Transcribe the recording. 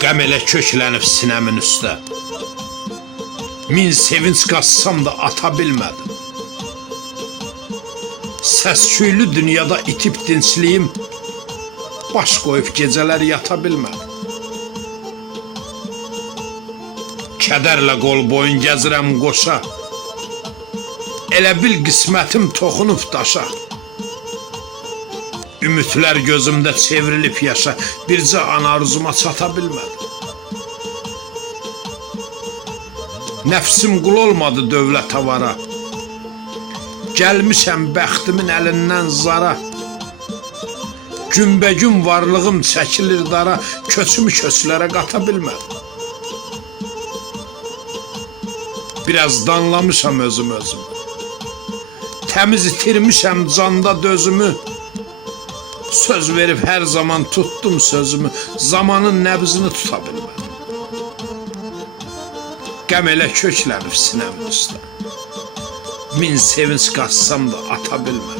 Qəm elə köklənib sinəmin üstə. Min sevinç qassam da ata bilmədim. Səs-küylü dünyada itib dincliyim, baş qoyub gecələr yata bilmədim. Kədərlə qol boyun gəzirəm qoşa, elə bil qismətim toxunub daşa. Ümidlər gözümdə çevrilib yaşa, bircə ana arzuma çata bilmədim. Nəfsim qul olmadı dövlət avara, gəlmişəm bəxtimin əlindən zara. Günbəgün varlığım çəkilir dara, köçümü köçlərə qata bilmədim. Biraz danlamışam özümü. Təmiz itirmişəm canda dözümü. Söz verib hər zaman tutdum sözümü, zamanın nəbzini tuta bilmədim. Qəm elə köklənib sinəmin üstə, min sevinç qassam da ata bilmədim.